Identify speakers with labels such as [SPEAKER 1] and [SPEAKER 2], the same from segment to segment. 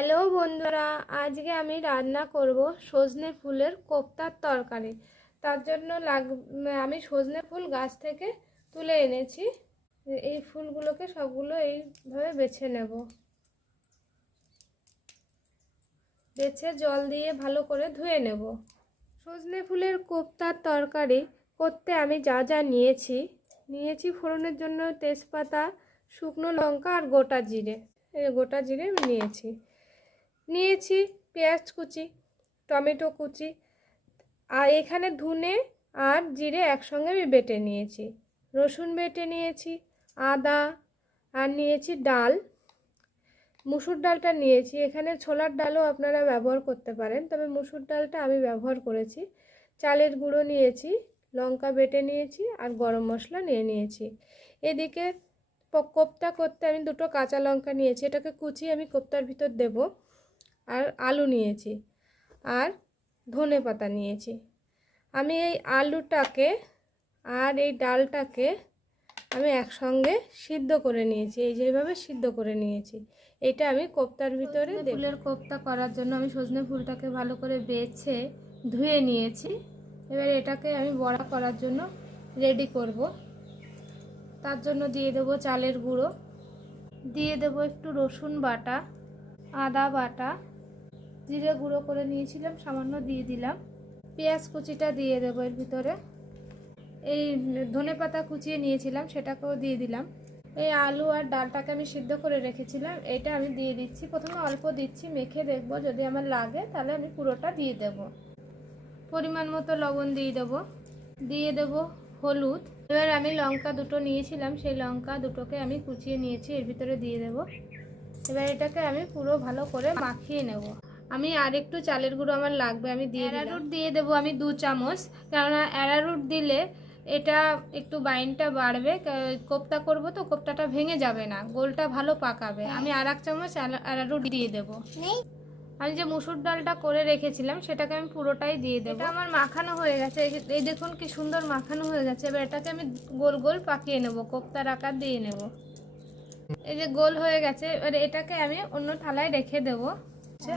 [SPEAKER 1] Hello বন্ধুরা, আজকে আমি রান্না করব সজনে ফুলের কোপ্তার তরকারি। তার জন্য লাগ, আমি সজনে ফুল গাছ থেকে তুলে এনেছি। এই ফুলগুলোকে সবগুলো এইভাবে বেছে নেব। বেছে জল দিয়ে ভালো করে ধুয়ে নেব। সজনে ফুলের কোপ্তার তরকারি করতে আমি যা যা নিয়েছি নিয়েছি ফোড়নের জন্য তেজপাতা, শুকনো লঙ্কা আর গোটা জিরে। গোটা জিরে নিয়েছি। নিয়েছি, পেঁয়াজ কুচি, টমেটো কুচি, আর এখানে ধুনে আর জিরে একসঙ্গে আমি বেটে নিয়েছি। রসুন বেটে নিয়েছি, আদা, আর নিয়েছি ডাল। মুসুর ডালটা নিয়েছি। এখানে ছোলার ডালও আপনারা ব্যবহার করতে পারেন, তবে মুসুর ডালটা আমি ব্যবহার করেছি। চালের গুঁড়ো নিয়েছি, লঙ্কা বেটে নিয়েছি, আর গরম মশলা নিয়ে নিয়েছি। এদিকে কোপ্তা করতে আমি দুটো কাঁচা লঙ্কা নিয়েছি। এটাকে কুচিয়ে আমি কোপ্তার ভিতর দেব। আর আলু নিয়েছি আর ধনে পাতা নিয়েছি। আমি এই আলুটাকে আর এই ডালটাকে আমি একসঙ্গে সিদ্ধ করে নিয়েছি। এই যেভাবে সিদ্ধ করে নিয়েছি। এটা আমি কোপ্তার ভিতরে ফুলের কোপ্তা করার জন্য আমি সজনে ফুলটাকে ভালো করে বেছে ধুয়ে নিয়েছি। এবার এটাকে আমি বড়া করার জন্য রেডি করব। তার জন্য দিয়ে দেবো চালের গুঁড়ো। দিয়ে দেবো একটু রসুন বাটা আদা বাটা জিরে গুঁড়ো করে নিয়েছিলাম, সামান্য দিয়ে দিলাম। পেঁয়াজ কুচিটা দিয়ে দেবো এর ভিতরে। এই ধনে পাতা কুচিয়ে নিয়েছিলাম, সেটাকেও দিয়ে দিলাম। এই আলু আর ডালটাকে আমি সিদ্ধ করে রেখেছিলাম, এটা আমি দিয়ে দিচ্ছি। প্রথমে অল্প দিচ্ছি, মেখে দেখব, যদি আমার লাগে তাহলে আমি পুরোটা দিয়ে দেব। পরিমাণ মতো লবণ দিয়ে দেবো। দিয়ে দেব হলুদ। এবার আমি লঙ্কা দুটো নিয়েছিলাম, সেই লঙ্কা দুটোকে আমি কুচিয়ে নিয়েছি, এর ভিতরে দিয়ে দেব। এবার এটাকে আমি পুরো ভালো করে মাখিয়ে নেব। আমি আর একটু চালের গুঁড়ো আমার লাগবে আমি দিয়ে অ্যারারুট দিয়ে দেবো আমি দু চামচ কেননা অ্যারারুট দিলে এটা একটু বাইনটা বাড়বে কোপ্তা করব তো কোপ্তাটা ভেঙে যাবে না গোলটা ভালো পাকাবে। আমি আর এক চামচ অ্যারারুট দিয়ে দেবো। আমি যে মুসুর ডালটা করে রেখেছিলাম সেটাকে আমি পুরোটাই দিয়ে দেবো। এটা আমার মাখানো হয়ে গেছে এই এই দেখুন কি সুন্দর মাখানো হয়ে গেছে এবার এটাকে আমি গোল গোল পাকিয়ে নেব কোপ্তার আকার দিয়ে নেব। এই যে গোল হয়ে গেছে এবার এটাকে আমি অন্য থালায় রেখে দেবো।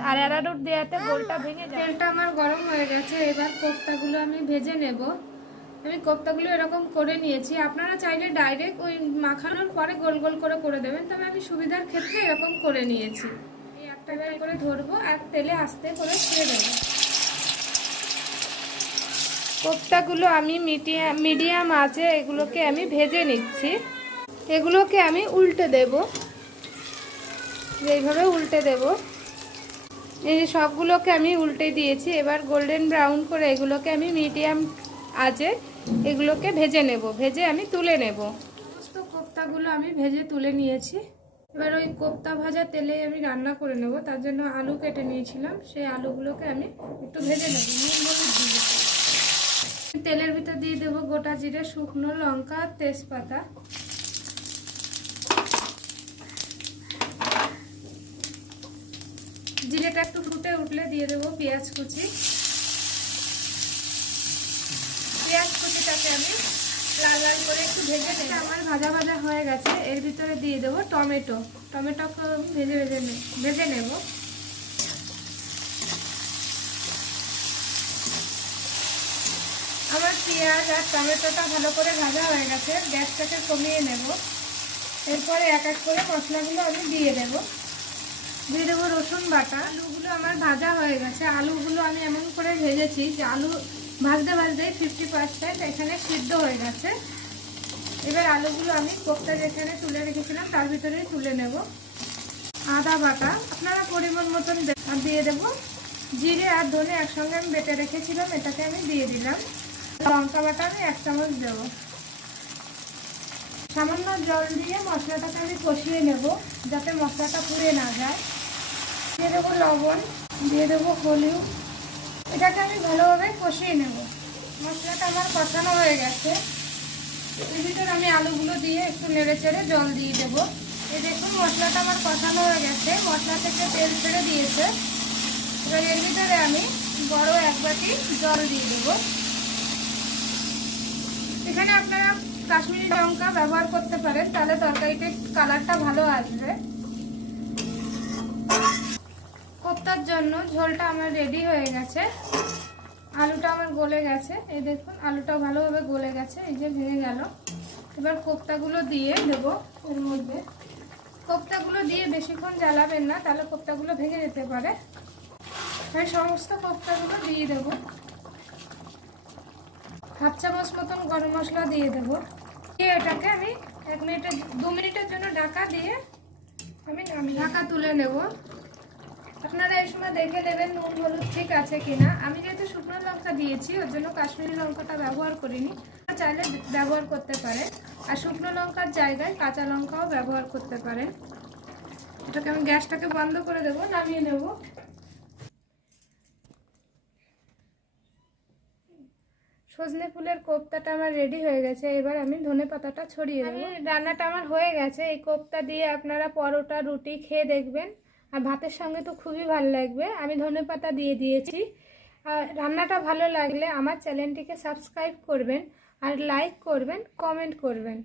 [SPEAKER 1] আর অ্যারারুট দেওয়াতে গোলটা ভেঙে যায়। তেলটা আমার গরম হয়ে গেছে এবার কোপ্তাগুলো আমি ভেজে নেব। আমি কোপ্তাগুলো এরকম করে নিয়েছি। আপনারা চাইলে ডাইরেক্ট ওই মাখানোর পরে গোল গোল করে করে দেবেন তবে আমি সুবিধার ক্ষেত্রে এরকম করে নিয়েছি। এই একটা একটা করে ধরবো আর তেলে আস্তে করে ছেড়ে দেবো। কোপ্তাগুলো আমি মিডিয়াম মিডিয়াম আছে এগুলোকে আমি ভেজে নিচ্ছি। এগুলোকে আমি উল্টে দেব। এইভাবে উল্টে দেব। এই যে সবগুলোকে আমি উল্টে দিয়েছি, এবার গোল্ডেন ব্রাউন করে এগুলোকে আমি মিডিয়াম আজে এগুলোকে ভেজে নেব, ভেজে আমি তুলে নেব। সমস্ত কোপ্তাগুলো আমি ভেজে তুলে নিয়েছি। এবার ওই কোপ্তা ভাজা তেলে আমি রান্না করে নেব, তার জন্য আলু কেটে নিয়েছিলাম, সেই আলুগুলোকে আমি একটু ভেজে নেব তেলের ভিতর দিয়ে দেবো গোটা জিরে, শুকনো লঙ্কা, তেজপাতা। জিরেটা একটু ফুটে উঠলে দিয়ে দেবো পেঁয়াজ কুচি। পেঁয়াজ কুচিটাকে আমি লাল লাল করে একটু ভেজে নেব। আমার ভাজা ভাজা হয়ে গেছে, এর ভিতরে দিয়ে দেবো টমেটো। টমেটোকে ভেজে ভেজে ভেজে নেব। আমার পেঁয়াজ আর টমেটোটা ভালো করে ভাজা হয়ে গেছে, গ্যাসটাকে কমিয়ে নেব। এরপরে এক এক করে মশলাগুলো আমি দিয়ে দেবো। দিয়ে দেবো রসুন বাটা। আলুগুলো আমার ভাজা হয়ে গেছে। আলুগুলো আমি এমন করে ভেজেছি যে আলু ভাজতে ভাজতে ফিফটি পার্সেন্ট এখানে সিদ্ধ হয়ে গেছে। এবার আলুগুলো আমি কোপ্তা যেখানে তুলে রেখেছিলাম, তার ভিতরেই তুলে নেব। আদা বাটা, আপনারা পরিমাণ মতন দিয়ে দেবো। জিরে আর ধনে একসঙ্গে আমি বেটে রেখেছিলাম, এটাকে আমি দিয়ে দিলাম। লঙ্কা বাটা আমি এক চামচ দেবো। সামান্য জল দিয়ে মশলাটাকে আমি কষিয়ে নেব, যাতে মশলাটা পুড়ে না যায়। দিয়ে দেবো লবণ, দিয়ে দেবো হলুদ। এটাকে আমি ভালোভাবে কষিয়ে নেব। মশলাটা আমার কষানো হয়ে গেছে। এর ভিতরে আমি আলুগুলো দিয়ে একটু নেড়ে চেড়ে জল দিয়ে দেবো। এই দেখুন, মশলাটা আমার কষানো হয়ে গেছে। মশলা থেকে তেল ছেড়ে দিয়েছে। এবার এর ভিতরে আমি বড় এক বাটি জল দিয়ে দেবো। এখানে আপনারা কাশ্মীরি লঙ্কা ব্যবহার করতে পারেন, তাহলে তরকারিতে কালারটা ভালো আসবে। কোপ্তার জন্য ঝোলটা আমার রেডি হয়ে গেছে। আলুটা আমার গলে গেছে। এই দেখুন আলুটা ভালোভাবে গলে গেছে, এই যে ভেঙে গেল। এবার কোপ্তাগুলো দিয়ে দেবো এর মধ্যে। কোপ্তাগুলো দিয়ে বেশিক্ষণ জ্বালাবেন না, তাহলে কোপ্তাগুলো ভেঙে যেতে পারে। আমি সমস্ত কোপ্তাগুলো দিয়ে দেবো। হাফ চামচ মতন গরম মশলা দিয়ে দেবো। দিয়ে এটাকে আমি এক মিনিটের দু মিনিটের জন্য ঢাকা দিয়ে আমি ঢাকা তুলে নেব। আপনারা এই সময় দেখে নেবেন নুন হলুদ ঠিক আছে কিনা। আমি যেহেতু শুকনো লঙ্কা দিয়েছি ওর জন্য কাশ্মীরি লঙ্কাটা ব্যবহার করিনি। চাইলে ব্যবহার করতে পারেন। আর শুকনো লঙ্কার জায়গায় কাঁচা লঙ্কাও ব্যবহার করতে পারেন। এটাকে আমি গ্যাসটাকে বন্ধ করে দেবো নামিয়ে নেব। সজনে ফুলের কোপ্তাটা আমার রেডি হয়ে গেছে। এবার আমি ধনে পাতাটা ছড়িয়ে দেবো। রান্নাটা আমার হয়ে গেছে। এই কোপ্তা দিয়ে আপনারা পরোটা রুটি খেয়ে দেখবেন। আর ভাতের সঙ্গে তো খুবই ভালো লাগবে। আমি ধনে পাতা দিয়ে দিয়েছি। আর রান্নাটা ভালো লাগলে আমার চ্যানেলটিকে সাবস্ক্রাইব করবেন। আর লাইক করবেন কমেন্ট করবেন।